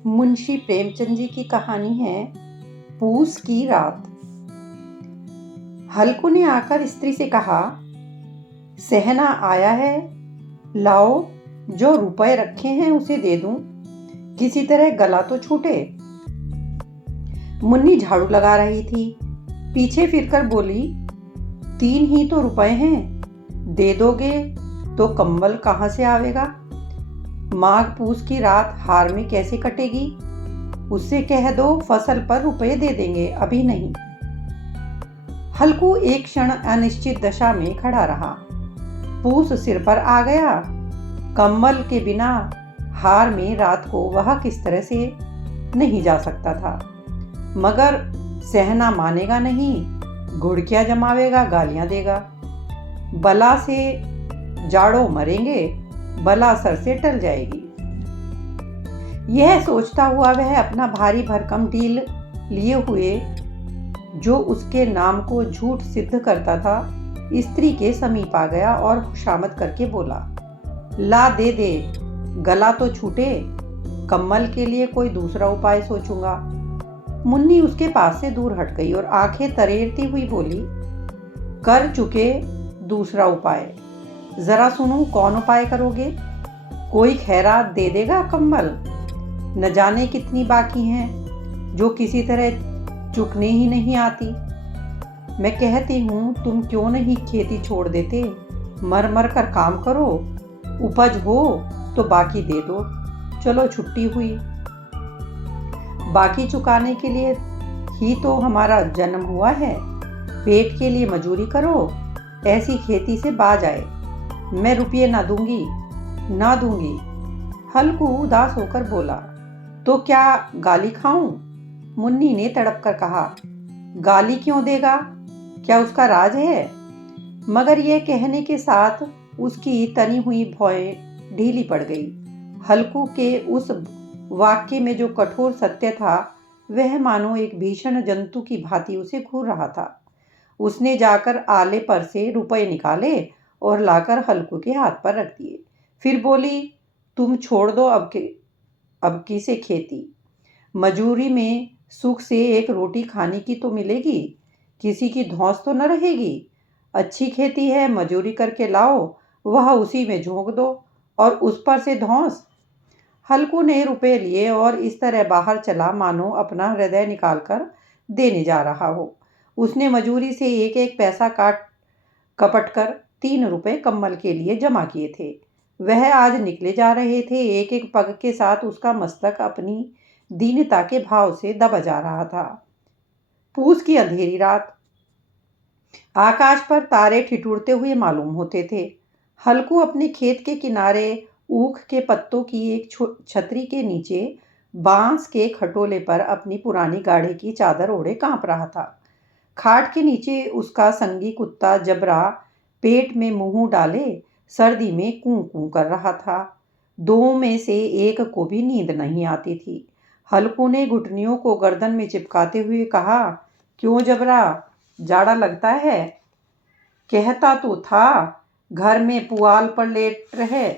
मुंशी प्रेमचंद जी की कहानी है पूस की रात। हल्कू ने आकर स्त्री से कहा, सहना आया है, लाओ, जो रुपए रखे हैं उसे दे दूं, किसी तरह गला तो छूटे। मुन्नी झाड़ू लगा रही थी, पीछे फिरकर बोली, 3 ही तो रुपए हैं, दे दोगे तो कंबल कहाँ से आवेगा? माघ पूस की रात हार में कैसे कटेगी? उससे कह दो फसल पर रुपए दे देंगे, अभी नहीं। हल्कू एक क्षण अनिश्चित दशा में खड़ा रहा। पूस सिर पर आ गया। कंबल के बिना हार में रात को वह किस तरह से नहीं जा सकता था, मगर सहना मानेगा नहीं, घुड़कियां जमावेगा, गालियां देगा। बला से जाड़ों मरेंगे, बला सर से टल जाएगी। यह सोचता हुआ वह अपना भारी भरकम ढील लिए हुए, जो उसके नाम को झूठ सिद्ध करता था, स्त्री के समीप आ गया और खुशामद करके बोला, ला दे दे, गला तो छूटे, कम्बल के लिए कोई दूसरा उपाय सोचूंगा। मुन्नी उसके पास से दूर हट गई और आंखें तरेरती हुई बोली, कर चुके दूसरा उपाय, जरा सुनूं कौन उपाय करोगे? कोई खैरात दे देगा कम्बल? न जाने कितनी बाकी हैं जो किसी तरह चुकने ही नहीं आती। मैं कहती हूँ तुम क्यों नहीं खेती छोड़ देते, मर मर कर काम करो, उपज हो तो बाकी दे दो, चलो छुट्टी हुई। बाकी चुकाने के लिए ही तो हमारा जन्म हुआ है, पेट के लिए मजूरी करो, ऐसी खेती से बाज आए। मैं रुपये ना दूंगी, ना दूंगी। हल्कू उदास होकर बोला, तो क्या गाली खाऊं? मुन्नी ने तड़प कर कहा, गाली क्यों देगा, क्या उसका राज है? मगर यह कहने के साथ उसकी तनी हुई भौएं ढीली पड़ गई। हल्कू के उस वाक्य में जो कठोर सत्य था, वह मानो एक भीषण जंतु की भांति उसे घूर रहा था। उसने जाकर आले पर से रुपए निकाले और लाकर हल्कू के हाथ पर रख दिए। फिर बोली, तुम छोड़ दो अब की से खेती, मजूरी में सुख से एक रोटी खाने की तो मिलेगी, किसी की धौंस तो न रहेगी। अच्छी खेती है, मजूरी करके लाओ, वह उसी में झोंक दो और उस पर से धौंस। हल्कू ने रुपए लिए और इस तरह बाहर चला मानो अपना हृदय निकालकर देने जा रहा हो। उसने मजूरी से एक एक पैसा काट कपट कर 3 रुपए कम्बल के लिए जमा किए थे। वह आज निकले जा रहे थे। एक एक पग के साथ उसका मस्तक अपनी दीनता के भाव से दबा जा रहा था। पूस की अंधेरी रात, आकाश पर तारे ठिठुरते हुए मालूम होते थे। हल्कू अपने खेत के किनारे ऊख के पत्तों की एक छतरी के नीचे बांस के खटोले पर अपनी पुरानी गाड़ी की चादर ओढ़े कांप रहा था। खाट के नीचे उसका संगी कुत्ता जबरा पेट में मुंह डाले सर्दी में कूं कूं कर रहा था। दो में से एक को भी नींद नहीं आती थी। हल्कू ने घुटनियों को गर्दन में चिपकाते हुए कहा, क्यों जबरा, जाड़ा लगता है? कहता तो था घर में पुआल पर लेट रहे,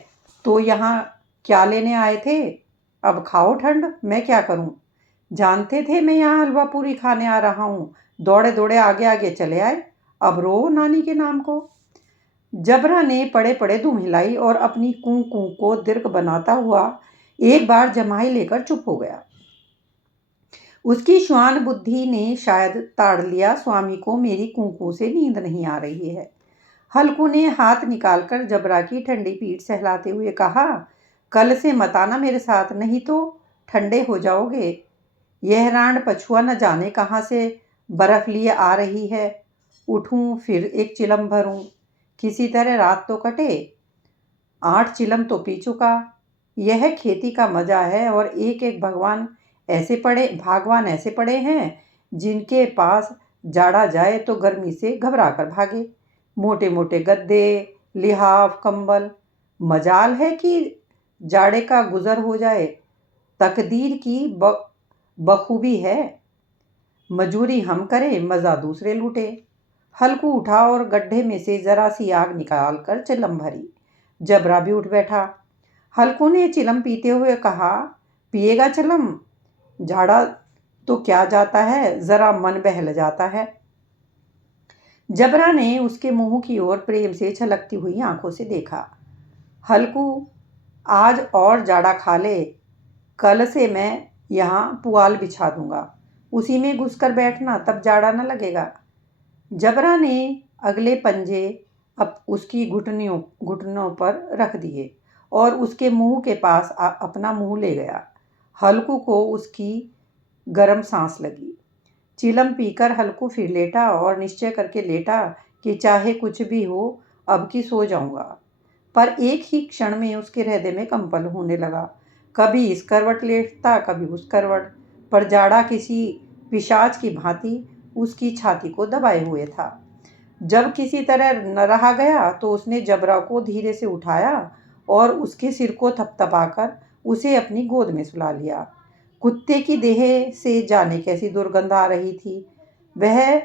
तो यहाँ क्या लेने आए थे? अब खाओ ठंड, मैं क्या करूं? जानते थे मैं यहाँ हलवा पूरी खाने आ रहा हूँ, दौड़े दौड़े आगे आगे चले आए, अब रो नानी के नाम को। जबरा ने पड़े पड़े दुम हिलाई और अपनी कूं कूं को दीर्घ बनाता हुआ एक बार जमाई लेकर चुप हो गया। उसकी श्वान बुद्धि ने शायद ताड़ लिया, स्वामी को मेरी कूं से नींद नहीं आ रही है। हल्कू ने हाथ निकालकर जबरा की ठंडी पीठ सहलाते हुए कहा, कल से मत आना मेरे साथ, नहीं तो ठंडे हो जाओगे। यह रांड पछुआ न जाने कहाँ से बर्फ लिए आ रही है। उठूं फिर एक चिलम भरूं, किसी तरह रात तो कटे। 8 चिलम तो पी चुका। यह खेती का मजा है। और एक एक भगवान ऐसे पड़े हैं जिनके पास जाड़ा जाए तो गर्मी से घबरा कर भागे। मोटे मोटे गद्दे, लिहाफ, कंबल। मजाल है कि जाड़े का गुजर हो जाए, तकदीर की बखूबी है। मजूरी हम करें, मजा दूसरे लूटे। हल्कू उठा और गड्ढे में से जरा सी आग निकाल कर चिलम भरी। जबरा भी उठ बैठा। हल्कू ने चिलम पीते हुए कहा, पिएगा चलम? झाड़ा तो क्या जाता है, जरा मन बहल जाता है। जबरा ने उसके मुंह की ओर प्रेम से छलकती हुई आंखों से देखा। हल्कू, आज और जाड़ा खा ले, कल से मैं यहाँ पुआल बिछा दूंगा, उसी में घुसकर बैठना, तब जाड़ा न लगेगा। जबरा ने अगले पंजे अब उसकी घुटनों पर रख दिए और उसके मुंह के पास अपना मुंह ले गया। हल्कू को उसकी गर्म सांस लगी। चिलम पीकर हल्कू फिर लेटा और निश्चय करके लेटा कि चाहे कुछ भी हो, अब की सो जाऊंगा। पर एक ही क्षण में उसके हृदय में कंपन होने लगा। कभी इस करवट लेटता, कभी उस करवट, पर जाड़ा किसी पिशाच की भांति उसकी छाती को दबाए हुए था। जब किसी तरह न रहा गया तो उसने जबरा को धीरे से उठाया और उसके सिर को थपथपाकर उसे अपनी गोद में सुला लिया। कुत्ते की देह से जाने कैसी दुर्गंध आ रही थी। वह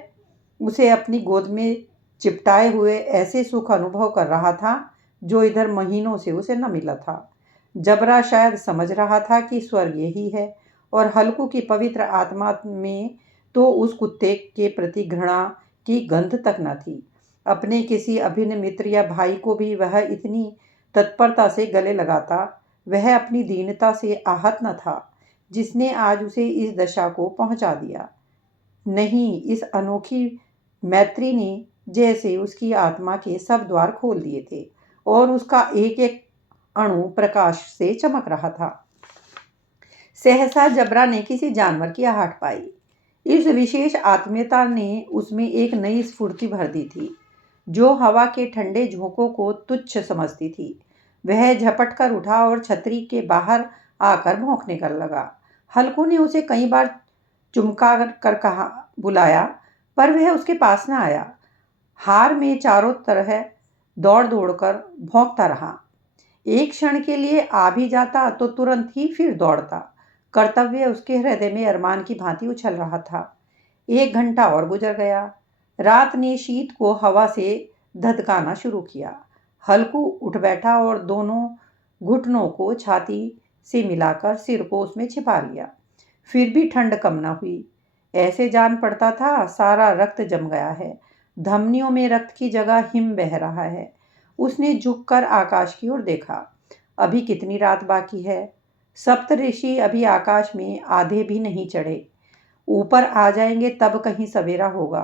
उसे अपनी गोद में चिपटाए हुए ऐसे सुख अनुभव कर रहा था जो इधर महीनों से उसे न मिला था। जबरा शायद समझ रहा था कि स्वर्ग यही है, और हल्कू की पवित्र आत्मा में तो उस कुत्ते के प्रति घृणा की गंध तक न थी। अपने किसी अभिन्न मित्र या भाई को भी वह इतनी तत्परता से गले लगाता। वह अपनी दीनता से आहत न था जिसने आज उसे इस दशा को पहुंचा दिया। नहीं, इस अनोखी मैत्री ने जैसे उसकी आत्मा के सब द्वार खोल दिए थे और उसका एक एक अणु प्रकाश से चमक रहा था। सहसा जबरा ने किसी जानवर की आहट पाई। इस विशेष आत्मीयता ने उसमें एक नई स्फूर्ति भर दी थी, जो हवा के ठंडे झोंकों को तुच्छ समझती थी। वह झपट कर उठा और छतरी के बाहर आकर भौंकने कर लगा। हल्कू ने उसे कई बार चुमका कर कहा, बुलाया, पर वह उसके पास न आया। हार में चारों तरह दौड़ दौड़ कर भौंकता रहा। एक क्षण के लिए आ भी जाता तो तुरंत ही फिर दौड़ता। कर्तव्य उसके हृदय में अरमान की भांति उछल रहा था। 1 घंटा और गुजर गया। रात ने शीत को हवा से धधकाना शुरू किया। हल्कू उठ बैठा और दोनों घुटनों को छाती से मिलाकर सिर को उसमें छिपा लिया। फिर भी ठंड कम न हुई। ऐसे जान पड़ता था सारा रक्त जम गया है, धमनियों में रक्त की जगह हिम बह रहा है। उसने झुककर आकाश की ओर देखा। अभी कितनी रात बाकी है। सप्तऋषि अभी आकाश में आधे भी नहीं चढ़े। ऊपर आ जाएंगे तब कहीं सवेरा होगा।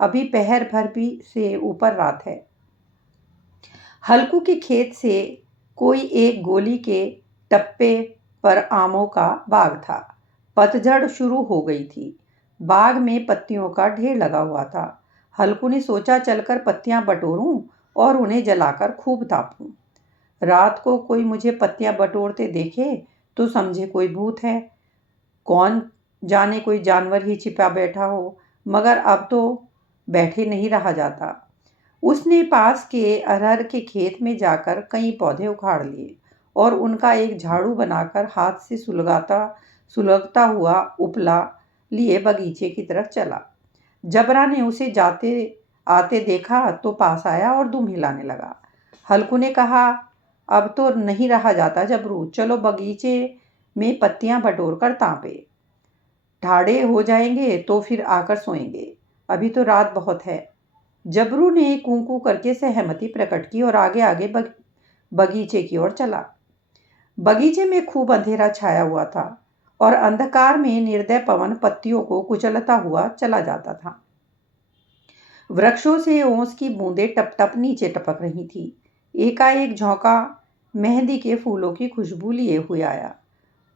अभी पहर भर भी से ऊपर रात है। हल्कू के खेत से कोई एक गोली के टप्पे पर आमों का बाग था। पतझड़ शुरू हो गई थी। बाग में पत्तियों का ढेर लगा हुआ था। हल्कू ने सोचा, चलकर पत्तियां बटोरूं और उन्हें जलाकर खूब तापूं। रात को कोई मुझे पत्तियां बटोरते देखे तो समझे कोई भूत है, कौन जाने कोई जानवर ही छिपा बैठा हो। मगर अब तो बैठे नहीं रहा जाता। उसने पास के अरहर के खेत में जाकर कई पौधे उखाड़ लिए और उनका एक झाड़ू बनाकर हाथ से सुलगता हुआ उपला लिए बगीचे की तरफ चला। जबरा ने उसे जाते आते देखा तो पास आया और दुम हिलाने लगा। हल्कू ने कहा, अब तो नहीं रहा जाता जबरू, चलो बगीचे में पत्तियां बटोर कर तापे। ठाड़े हो जाएंगे तो फिर आकर सोएंगे, अभी तो रात बहुत है। जबरू ने कूं करके सहमति प्रकट की और आगे आगे बगीचे की ओर चला। बगीचे में खूब अंधेरा छाया हुआ था और अंधकार में निर्दय पवन पत्तियों को कुचलता हुआ चला जाता था। वृक्षों से ओस की बूंदें टप टप नीचे टपक रही थी। एकाएक झोंका मेहंदी के फूलों की खुशबू लिए हुए आया।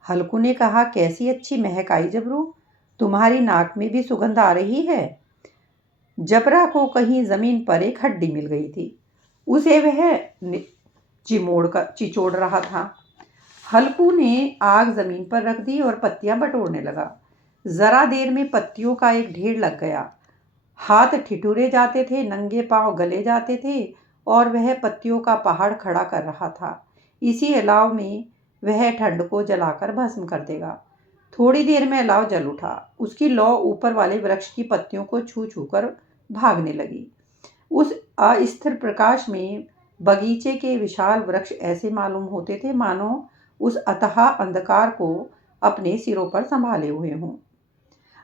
हल्कू ने कहा, कैसी अच्छी महक आई जबरू, तुम्हारी नाक में भी सुगंध आ रही है। जबरा को कहीं जमीन पर एक हड्डी मिल गई थी। उसे वह चिचोड़ रहा था। हल्कू ने आग जमीन पर रख दी और पत्तियां बटोरने लगा। जरा देर में पत्तियों का एक ढेर लग गया। हाथ ठिठुरे जाते थे, नंगे पांव गले जाते थे और वह पत्तियों का पहाड़ खड़ा कर रहा था। इसी अलाव में वह ठंड को जलाकर भस्म कर देगा। थोड़ी देर में अलाव जल उठा। उसकी लौ ऊपर वाले वृक्ष की पत्तियों को छू छू कर भागने लगी। उस अस्थिर प्रकाश में बगीचे के विशाल वृक्ष ऐसे मालूम होते थे मानो उस अथाह अंधकार को अपने सिरों पर संभाले हुए हों।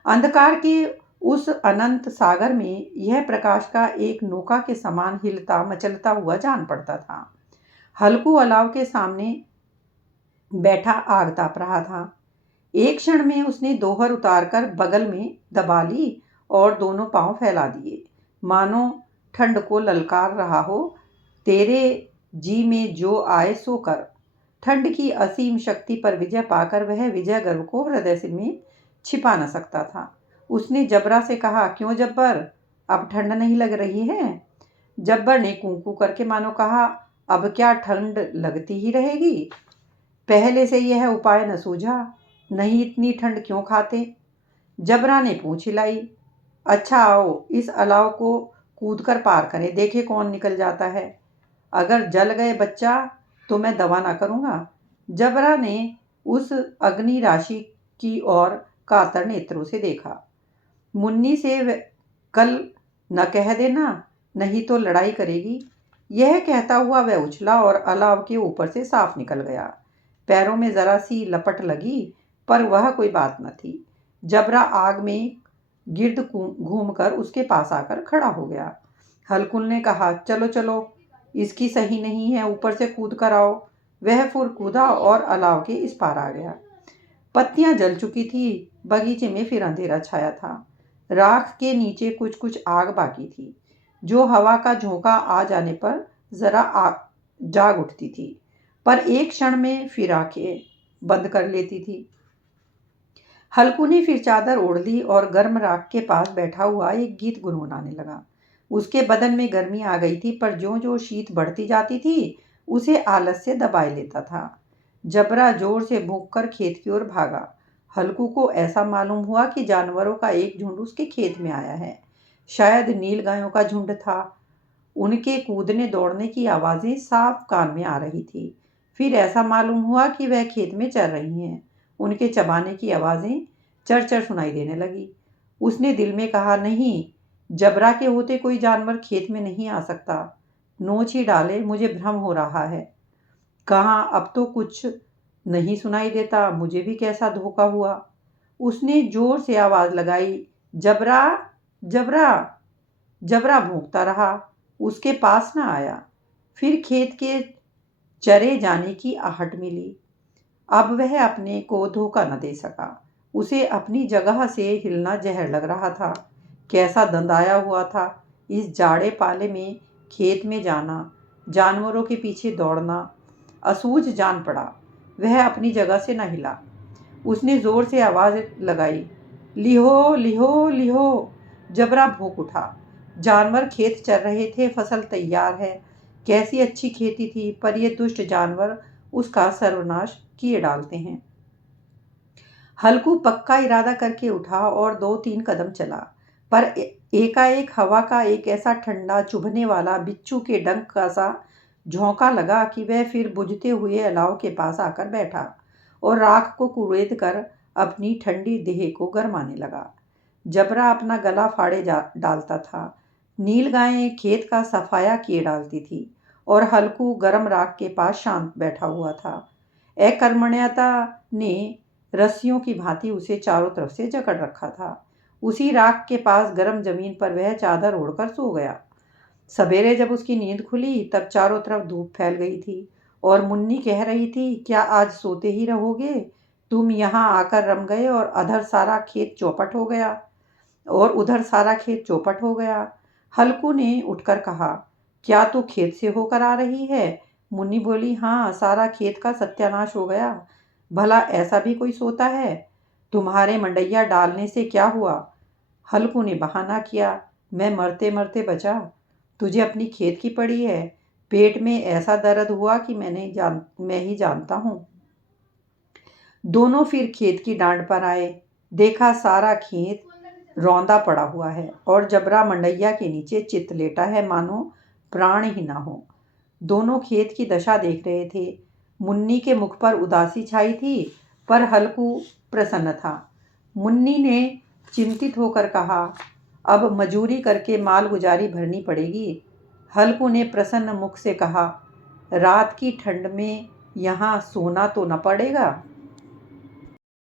अंधकार के उस अनंत सागर में यह प्रकाश का एक नौका के समान हिलता मचलता हुआ जान पड़ता था। हल्कू अलाव के सामने बैठा आग ताप रहा था। एक क्षण में उसने दोहर उतारकर बगल में दबा ली और दोनों पांव फैला दिए, मानो ठंड को ललकार रहा हो। तेरे जी में जो आए सो कर। ठंड की असीम शक्ति पर विजय पाकर वह विजय गर्व को हृदय से में छिपा न सकता था। उसने जबरा से कहा, क्यों जब्बर, अब ठंड नहीं लग रही है? जब्बर ने कूं करके मानो कहा, अब क्या ठंड लगती ही रहेगी? पहले से यह उपाय न सूझा, नहीं इतनी ठंड क्यों खाते? जबरा ने पूंछ हिलाई। अच्छा आओ, इस अलाव को कूद कर पार करें, देखे कौन निकल जाता है। अगर जल गए बच्चा तो मैं दवा ना करूँगा। जबरा ने उस अग्नि राशि की ओर कातर नेत्रों से देखा। मुन्नी से कल न कह देना, नहीं तो लड़ाई करेगी। यह कहता हुआ वह उछला और अलाव के ऊपर से साफ निकल गया। पैरों में जरा सी लपट लगी, पर वह कोई बात न थी। जबरा आग में गिर्द घूमकर उसके पास आकर खड़ा हो गया। हलकुल ने कहा, चलो चलो, इसकी सही नहीं है, ऊपर से कूद कर आओ। वह फुर कूदा और अलाव के इस पार आ गया। पत्तियां जल चुकी थी। बगीचे में फिर अंधेरा छाया था। राख के नीचे कुछ कुछ आग बाकी थी, जो हवा का झोंका आ जाने पर जरा जाग उठती थी, पर एक क्षण में फिर आंखें बंद कर लेती थी। हल्कू ने फिर चादर ओढ़ ली और गर्म राख के पास बैठा हुआ एक गीत गुनगुनाने लगा। उसके बदन में गर्मी आ गई थी, पर ज्यों ज्यों शीत बढ़ती जाती थी उसे आलस से दबाए लेता था। जबरा जोर से भूंककर खेत की ओर भागा। हल्कू को ऐसा मालूम हुआ कि जानवरों का एक झुंड उसके खेत में आया है। शायद नील गायों का झुंड था। उनके कूदने दौड़ने की आवाज़ें साफ कान में आ रही थी। फिर ऐसा मालूम हुआ कि वह खेत में चर रही हैं। उनके चबाने की आवाज़ें चर सुनाई देने लगी। उसने दिल में कहा, नहीं, जबरा के होते कोई जानवर खेत में नहीं आ सकता। नोच ही डाले, मुझे भ्रम हो रहा है। कहाँ, अब तो कुछ नहीं सुनाई देता, मुझे भी कैसा धोखा हुआ। उसने जोर से आवाज़ लगाई, जबरा, जबरा। जबरा भौंकता रहा, उसके पास न आया। फिर खेत के चरे जाने की आहट मिली। अब वह अपने को धोखा न दे सका। उसे अपनी जगह से हिलना जहर लग रहा था। कैसा दंदाया हुआ था। इस जाड़े पाले में खेत में जाना, जानवरों के पीछे दौड़ना असूझ जान पड़ा। वह अपनी जगह से न हिला। उसने जोर से आवाज़ लगाई, लिहो लिहो लिहो। जबरा भौंक उठा। जानवर खेत चर रहे थे, फसल तैयार है। कैसी अच्छी खेती थी, पर ये दुष्ट जानवर उसका सर्वनाश किए डालते हैं। हल्कू पक्का इरादा करके उठा और 2-3 कदम चला, पर एकाएक हवा का एक ऐसा ठंडा चुभने वाला बिच्छू के डंक का सा झोंका लगा कि वह फिर बुझते हुए अलाव के पास आकर बैठा और राख को कुरेद कर अपनी ठंडी देह को गरमाने लगा। जबरा अपना गला फाड़े डालता था। नील गायें खेत का सफाया किए डालती थी और हल्कू गर्म राख के पास शांत बैठा हुआ था। अकर्मण्यता ने रस्सियों की भांति उसे चारों तरफ से जकड़ रखा था। उसी राख के पास गर्म जमीन पर वह चादर ओढ़कर सो गया। सवेरे जब उसकी नींद खुली तब चारों तरफ धूप फैल गई थी और मुन्नी कह रही थी, क्या आज सोते ही रहोगे? तुम यहाँ आकर रम गए और उधर सारा खेत चौपट हो गया। हल्कू ने उठकर कहा, क्या तू खेत से होकर आ रही है? मुन्नी बोली, हाँ, सारा खेत का सत्यानाश हो गया। भला ऐसा भी कोई सोता है? तुम्हारे मंडैया डालने से क्या हुआ? हल्कू ने बहाना किया, मैं मरते मरते बचा। तुझे अपनी खेत की पड़ी है। पेट में ऐसा दर्द हुआ कि मैं ही जानता हूँ। दोनों फिर खेत की डांड पर आए। देखा सारा खेत रौंदा पड़ा हुआ है और जबरा मंडैया के नीचे चित लेटा है, मानो प्राण ही ना हो। दोनों खेत की दशा देख रहे थे। मुन्नी के मुख पर उदासी छाई थी, पर हल्कू प्रसन्न था। मुन्नी ने चिंतित होकर कहा, अब मजूरी करके माल गुजारी भरनी पड़ेगी। हल्कू ने प्रसन्न मुख से कहा, रात की ठंड में यहाँ सोना तो न पड़ेगा।